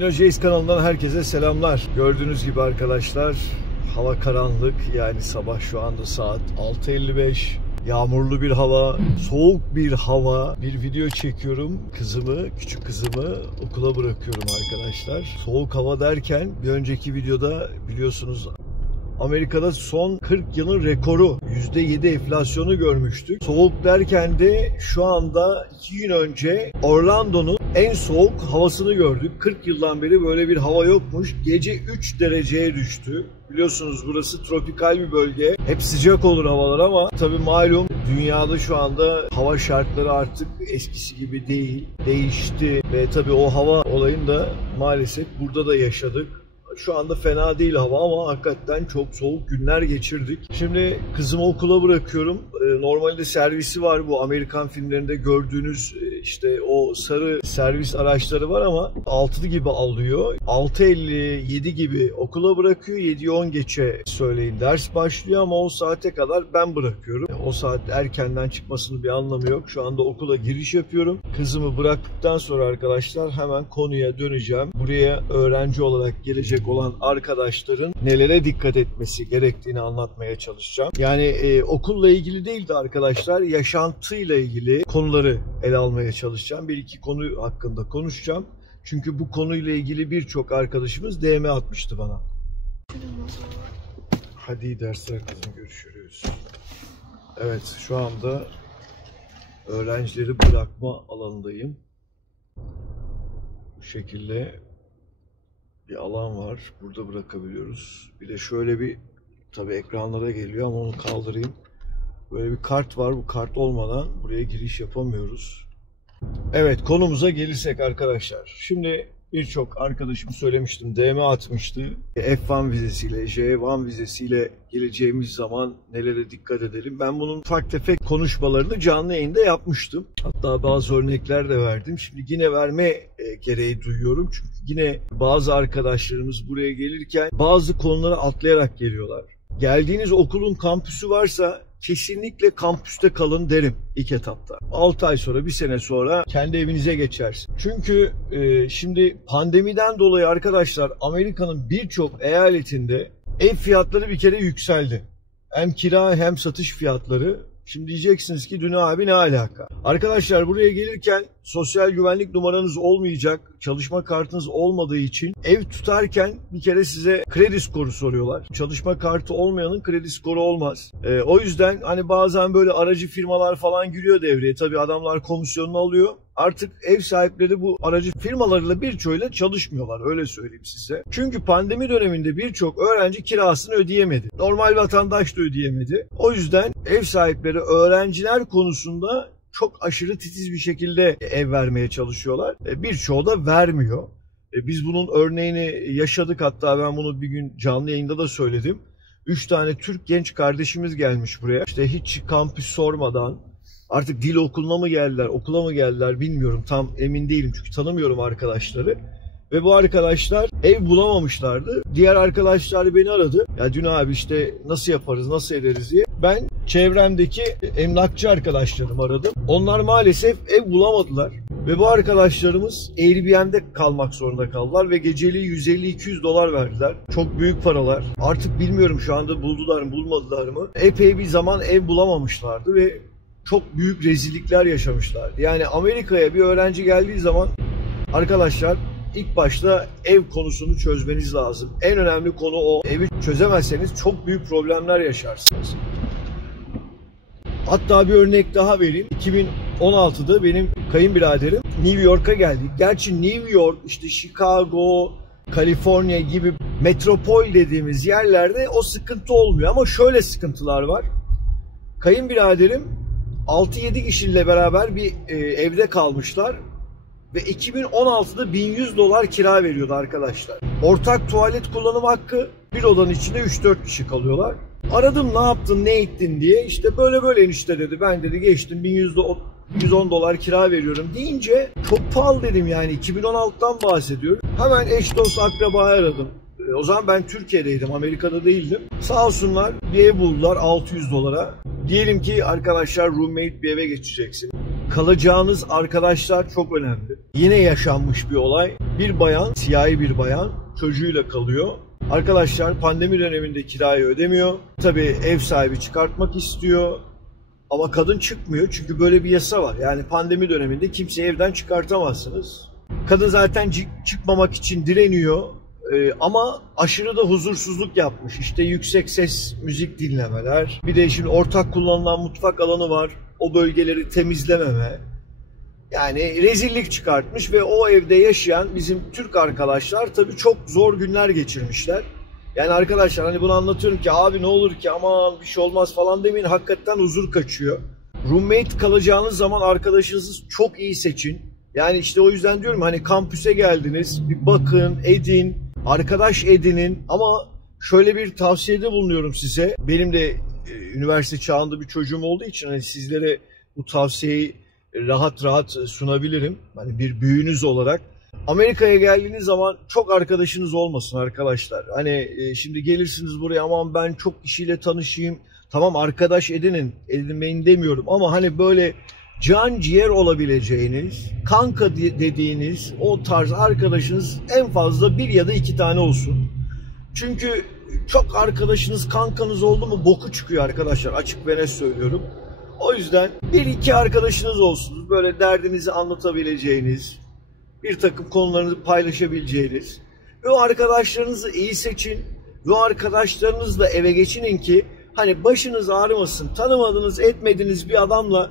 Dino.js kanalından herkese selamlar. Gördüğünüz gibi arkadaşlar hava karanlık, yani sabah şu anda saat 6:55. Yağmurlu bir hava, soğuk bir hava. Bir video çekiyorum. Küçük kızımı okula bırakıyorum arkadaşlar. Soğuk hava derken bir önceki videoda biliyorsunuz Amerika'da son 40 yılın rekoru %7 enflasyonu görmüştük. Soğuk derken de şu anda 2 gün önce Orlando'nun en soğuk havasını gördük. 40 yıldan beri böyle bir hava yokmuş. Gece 3 dereceye düştü. Biliyorsunuz burası tropikal bir bölge. Hep sıcak olur havalar ama tabii malum dünyada şu anda hava şartları artık eskisi gibi değil. Değişti ve tabii o hava olayını da maalesef burada da yaşadık. Şu anda fena değil hava ama hakikaten çok soğuk günler geçirdik. Şimdi kızımı okula bırakıyorum. Normalde servisi var, bu Amerikan filmlerinde gördüğünüz işte o sarı servis araçları var ama 6 gibi alıyor. 6:57 gibi okula bırakıyor. 7'yi 10 geçe söyleyin ders başlıyor ama o saate kadar ben bırakıyorum. O saat erkenden çıkmasının bir anlamı yok. Şu anda okula giriş yapıyorum. Kızımı bıraktıktan sonra arkadaşlar hemen konuya döneceğim. Buraya öğrenci olarak gelecek olan arkadaşların nelere dikkat etmesi gerektiğini anlatmaya çalışacağım. Yani okulla ilgili değil de arkadaşlar yaşantıyla ilgili konuları ele almaya çalışacağım. Bir iki konu hakkında konuşacağım. Çünkü bu konuyla ilgili birçok arkadaşımız DM atmıştı bana. Hadi iyi dersler kızım, görüşürüz. Evet, şu anda öğrencileri bırakma alanındayım. Bu şekilde bir alan var. Burada bırakabiliyoruz. Bir de şöyle bir, tabii ekranlara geliyor ama onu kaldırayım. Böyle bir kart var. Bu kart olmadan buraya giriş yapamıyoruz. Evet, konumuza gelirsek arkadaşlar. Şimdi birçok arkadaşım söylemiştim, DM atmıştı. F1 vizesiyle, J1 vizesiyle geleceğimiz zaman nelere dikkat edelim. Ben bunun ufak tefek konuşmalarını canlı yayında yapmıştım. Hatta bazı örnekler de verdim. Şimdi yine verme gereği duyuyorum. Çünkü yine bazı arkadaşlarımız buraya gelirken bazı konuları atlayarak geliyorlar. Geldiğiniz okulun kampüsü varsa kesinlikle kampüste kalın derim ilk etapta. 6 ay sonra, bir sene sonra kendi evinize geçersin. Çünkü şimdi pandemiden dolayı arkadaşlar Amerika'nın birçok eyaletinde ev fiyatları bir kere yükseldi. Hem kira hem satış fiyatları. Şimdi diyeceksiniz ki Dino abi ne alaka? Arkadaşlar buraya gelirken sosyal güvenlik numaranız olmayacak, çalışma kartınız olmadığı için ev tutarken bir kere size kredi skoru soruyorlar. Çalışma kartı olmayanın kredi skoru olmaz. O yüzden hani bazen böyle aracı firmalar falan giriyor devreye. Tabii adamlar komisyonunu alıyor. Artık ev sahipleri bu aracı firmalarıyla birçoğuyla çalışmıyorlar, öyle söyleyeyim size. Çünkü pandemi döneminde birçok öğrenci kirasını ödeyemedi. Normal vatandaş da ödeyemedi. O yüzden ev sahipleri öğrenciler konusunda çok aşırı titiz bir şekilde ev vermeye çalışıyorlar. Birçoğu da vermiyor. Biz bunun örneğini yaşadık, hatta ben bunu bir gün canlı yayında da söyledim. 3 tane Türk genç kardeşimiz gelmiş buraya. İşte hiç kampüs sormadan, artık dil okuluna mı geldiler, okula mı geldiler bilmiyorum, tam emin değilim çünkü tanımıyorum arkadaşları. Ve bu arkadaşlar ev bulamamışlardı. Diğer arkadaşlar beni aradı. Ya Dino abi işte nasıl yaparız, nasıl ederiz diye. Ben çevremdeki emlakçı arkadaşlarımı aradım. Onlar maalesef ev bulamadılar. Ve bu arkadaşlarımız Airbnb'de kalmak zorunda kaldılar ve geceliği 150-200 dolar verdiler. Çok büyük paralar. Artık bilmiyorum şu anda buldular mı bulmadılar mı. Epey bir zaman ev bulamamışlardı ve çok büyük rezillikler yaşamışlardı. Yani Amerika'ya bir öğrenci geldiği zaman arkadaşlar ilk başta ev konusunu çözmeniz lazım. En önemli konu o. Evi çözemezseniz çok büyük problemler yaşarsınız. Hatta bir örnek daha vereyim. 2016'da benim kayınbiraderim New York'a geldi. Gerçi New York, işte Chicago, Kaliforniya gibi metropol dediğimiz yerlerde o sıkıntı olmuyor. Ama şöyle sıkıntılar var. Kayınbiraderim 6-7 kişiyle beraber bir evde kalmışlar ve 2016'da 1100 dolar kira veriyordu arkadaşlar. Ortak tuvalet kullanım hakkı, bir odanın içinde 3-4 kişi kalıyorlar. Aradım ne yaptın, ne ettin diye. İşte böyle enişte dedi. Ben dedi geçtim 110 dolar kira veriyorum deyince çok pahalı dedim, yani 2016'dan bahsediyorum. Hemen eş dost akrabayı aradım. O zaman ben Türkiye'deydim, Amerika'da değildim. Sağ olsunlar bir ev buldular 600 dolara. Diyelim ki arkadaşlar roommate bir eve geçeceksin. Kalacağınız arkadaşlar çok önemli. Yine yaşanmış bir olay. Bir bayan, siyahi bir bayan çocuğuyla kalıyor. Arkadaşlar pandemi döneminde kirayı ödemiyor. Tabii ev sahibi çıkartmak istiyor. Ama kadın çıkmıyor çünkü böyle bir yasa var. Yani pandemi döneminde kimseyi evden çıkartamazsınız. Kadın zaten çıkmamak için direniyor. Ama aşırı da huzursuzluk yapmış. İşte yüksek ses müzik dinlemeler. Bir de şimdi ortak kullanılan mutfak alanı var. O bölgeleri temizlememe. Yani rezillik çıkartmış ve o evde yaşayan bizim Türk arkadaşlar tabii çok zor günler geçirmişler. Yani arkadaşlar hani bunu anlatıyorum ki abi ne olur ki aman bir şey olmaz falan demeyin, hakikaten huzur kaçıyor. Roommate kalacağınız zaman arkadaşınızı çok iyi seçin. Yani işte o yüzden diyorum hani kampüse geldiniz, bir bakın, edin, arkadaş edinin ama şöyle bir tavsiyede bulunuyorum size. Benim de üniversite çağında bir çocuğum olduğu için hani sizlere bu tavsiyeyi rahat rahat sunabilirim. Hani bir büyüğünüz olarak. Amerika'ya geldiğiniz zaman çok arkadaşınız olmasın arkadaşlar. Hani şimdi gelirsiniz buraya aman ben çok kişiyle tanışayım. Tamam arkadaş edinmeyin demiyorum ama hani böyle can ciğer olabileceğiniz, kanka dediğiniz o tarz arkadaşınız en fazla bir ya da iki tane olsun. Çünkü çok arkadaşınız, kankanız oldu mu boku çıkıyor arkadaşlar, açık ve net söylüyorum. O yüzden bir iki arkadaşınız olsun, böyle derdinizi anlatabileceğiniz, bir takım konularınızı paylaşabileceğiniz ve o arkadaşlarınızı iyi seçin ve o arkadaşlarınızla eve geçinin ki hani başınız ağrımasın. Tanımadığınız, etmediğiniz bir adamla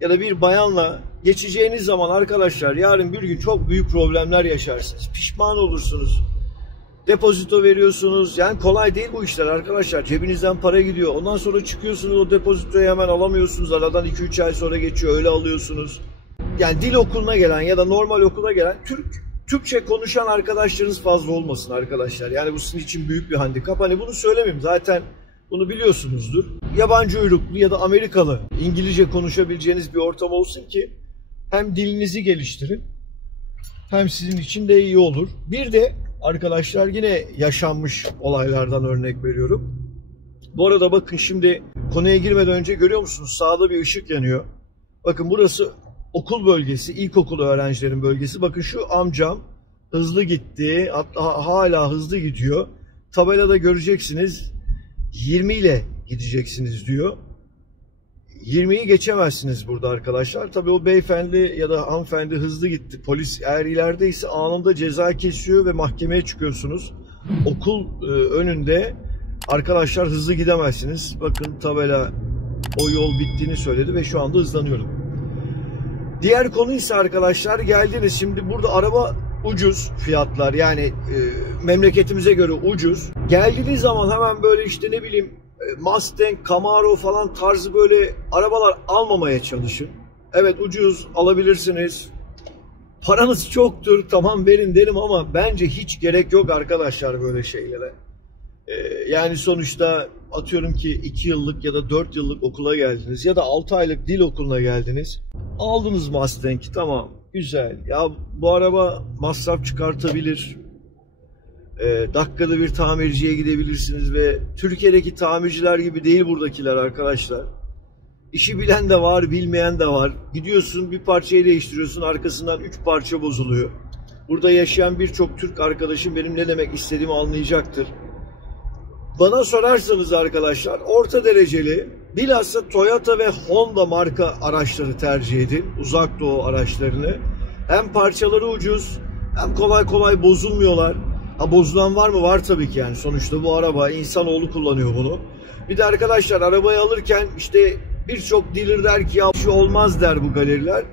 ya da bir bayanla geçeceğiniz zaman arkadaşlar yarın bir gün çok büyük problemler yaşarsınız. Pişman olursunuz. Depozito veriyorsunuz. Yani kolay değil bu işler arkadaşlar. Cebinizden para gidiyor. Ondan sonra çıkıyorsunuz, o depozitoyu hemen alamıyorsunuz. Aradan 2-3 ay sonra geçiyor. Öyle alıyorsunuz. Yani dil okuluna gelen ya da normal okula gelen Türkçe konuşan arkadaşlarınız fazla olmasın arkadaşlar. Yani bu sizin için büyük bir handikap. Hani bunu söylemeyeyim. Zaten bunu biliyorsunuzdur. Yabancı uyruklu ya da Amerikalı İngilizce konuşabileceğiniz bir ortam olsun ki hem dilinizi geliştirin hem sizin için de iyi olur. Bir de arkadaşlar yine yaşanmış olaylardan örnek veriyorum. Bu arada bakın şimdi konuya girmeden önce görüyor musunuz? Sağda bir ışık yanıyor. Bakın burası okul bölgesi, ilkokul öğrencilerin bölgesi. Bakın şu amcam hızlı gitti, hatta hala hızlı gidiyor. Tabelada göreceksiniz 20 ile gideceksiniz diyor. 20'yi geçemezsiniz burada arkadaşlar. Tabii o beyefendi ya da hanımefendi hızlı gitti. Polis eğer ilerideyse anında ceza kesiyor ve mahkemeye çıkıyorsunuz. Okul önünde arkadaşlar hızlı gidemezsiniz. Bakın tabela o yol bittiğini söyledi ve şu anda hızlanıyorum. Diğer konu ise arkadaşlar geldiniz. Şimdi burada araba ucuz fiyatlar yani memleketimize göre ucuz. Geldiğiniz zaman hemen böyle işte ne bileyim Mustang, Camaro falan tarzı böyle arabalar almamaya çalışın. Evet ucuz alabilirsiniz. Paranız çoktur tamam verin derim ama bence hiç gerek yok arkadaşlar böyle şeylere. Yani sonuçta atıyorum ki 2 yıllık ya da 4 yıllık okula geldiniz ya da 6 aylık dil okuluna geldiniz. Aldınız Mustang'i tamam güzel. Ya bu araba masraf çıkartabilir. Dakikada bir tamirciye gidebilirsiniz ve Türkiye'deki tamirciler gibi değil buradakiler arkadaşlar. İşi bilen de var, bilmeyen de var. Gidiyorsun bir parçayı değiştiriyorsun, arkasından 3 parça bozuluyor. Burada yaşayan birçok Türk arkadaşım benim ne demek istediğimi anlayacaktır. Bana sorarsanız arkadaşlar orta dereceli bilhassa Toyota ve Honda marka araçları tercih edin. Uzak Doğu araçlarını. Hem parçaları ucuz hem kolay kolay bozulmuyorlar. Ha bozulan var mı? Var tabii ki yani. Sonuçta bu araba insanoğlu kullanıyor bunu. Bir de arkadaşlar arabayı alırken işte birçok dealer der ki ya bir şey olmaz der bu galeriler.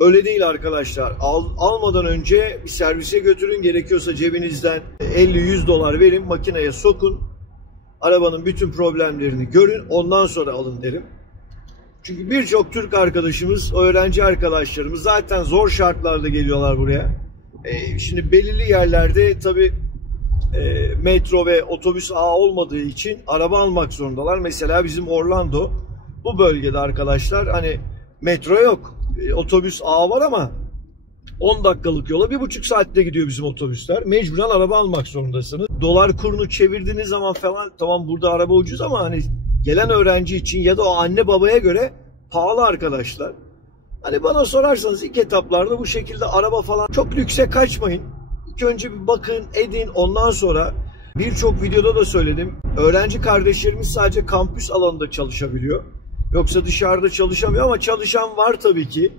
Öyle değil arkadaşlar. Almadan önce bir servise götürün. Gerekiyorsa cebinizden 50-100 dolar verin. Makineye sokun. Arabanın bütün problemlerini görün. Ondan sonra alın derim. Çünkü birçok Türk arkadaşımız, öğrenci arkadaşlarımız zaten zor şartlarda geliyorlar buraya. Şimdi belirli yerlerde tabii metro ve otobüs ağı olmadığı için araba almak zorundalar. Mesela bizim Orlando bu bölgede arkadaşlar hani metro yok. Otobüs ağı var ama 10 dakikalık yola 1,5 saatte gidiyor bizim otobüsler. Mecburen araba almak zorundasınız. Dolar kurunu çevirdiğiniz zaman falan tamam burada araba ucuz ama hani gelen öğrenci için ya da o anne babaya göre pahalı arkadaşlar. Hani bana sorarsanız ilk etaplarda bu şekilde araba falan çok lükse kaçmayın. İlk önce bir bakın, edin, ondan sonra birçok videoda da söyledim. Öğrenci kardeşlerimiz sadece kampüs alanında çalışabiliyor. Yoksa dışarıda çalışamıyor ama çalışan var tabii ki.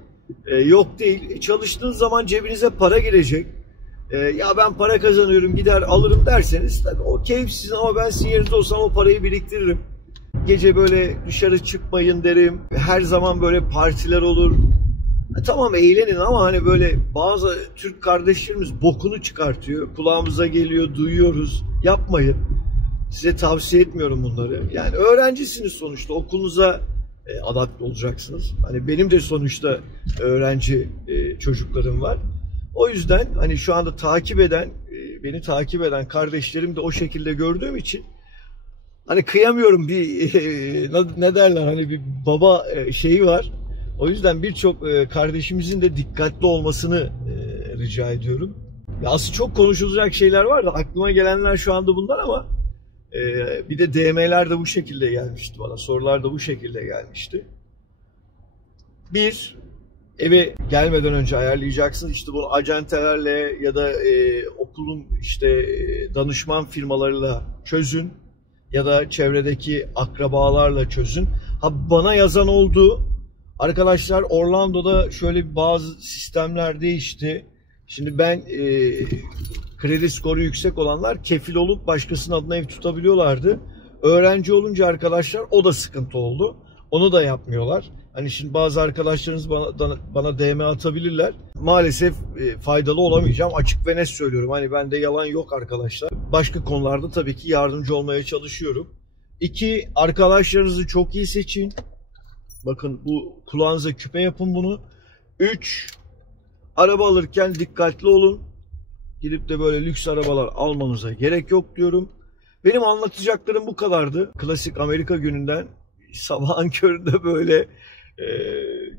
Yok değil. Çalıştığınız zaman cebinize para girecek. Ya ben para kazanıyorum gider alırım derseniz tabii o keyif sizin ama ben sizin yerinizde olsam o parayı biriktiririm. Gece böyle dışarı çıkmayın derim. Her zaman böyle partiler olur. Tamam eğlenin ama hani böyle bazı Türk kardeşlerimiz bokunu çıkartıyor. Kulağımıza geliyor, duyuyoruz. Yapmayın. Size tavsiye etmiyorum bunları. Yani öğrencisiniz sonuçta. Okulunuza adapte olacaksınız. Hani benim de sonuçta öğrenci çocuklarım var. O yüzden hani şu anda beni takip eden kardeşlerim de o şekilde gördüğüm için hani kıyamıyorum ne derler hani bir baba şeyi var. O yüzden birçok kardeşimizin de dikkatli olmasını rica ediyorum. Ya aslında çok konuşulacak şeyler var da aklıma gelenler şu anda bunlar ama bir de DM'ler de bu şekilde gelmişti bana. Sorular da bu şekilde gelmişti. Eve gelmeden önce ayarlayacaksınız. İşte bunu acentelerle ya da okulun işte danışman firmalarıyla çözün. Ya da çevredeki akrabalarla çözün. Bana yazan oldu. Arkadaşlar Orlando'da şöyle bazı sistemler değişti. Şimdi ben kredi skoru yüksek olanlar kefil olup başkasının adına ev tutabiliyorlardı. Öğrenci olunca arkadaşlar o da sıkıntı oldu. Onu da yapmıyorlar. Hani şimdi bazı arkadaşlarınız bana DM atabilirler. Maalesef faydalı olamayacağım. Açık ve net söylüyorum. Hani bende yalan yok arkadaşlar. Başka konularda tabii ki yardımcı olmaya çalışıyorum. 2. Arkadaşlarınızı çok iyi seçin. Bakın bu kulağınıza küpe yapın bunu. 3. Araba alırken dikkatli olun. Gidip de böyle lüks arabalar almanıza gerek yok diyorum. Benim anlatacaklarım bu kadardı. Klasik Amerika gününden sabahın köründe böyle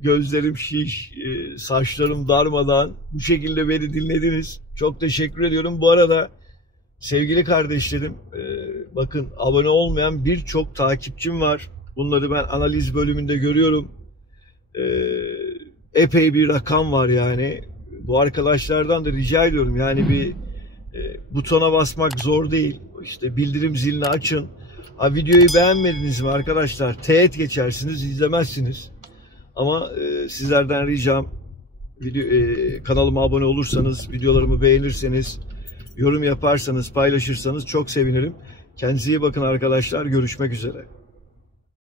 gözlerim şiş, saçlarım darmadan bu şekilde beni dinlediniz. Çok teşekkür ediyorum. Bu arada sevgili kardeşlerim bakın abone olmayan birçok takipçim var. Bunları ben analiz bölümünde görüyorum. Epey bir rakam var yani. Bu arkadaşlardan da rica ediyorum. Yani bir butona basmak zor değil. İşte bildirim zilini açın. Videoyu beğenmediniz mi arkadaşlar? Teğet geçersiniz, izlemezsiniz. Ama sizlerden ricam kanalıma abone olursanız, videolarımı beğenirseniz, yorum yaparsanız, paylaşırsanız çok sevinirim. Kendinize iyi bakın arkadaşlar. Görüşmek üzere.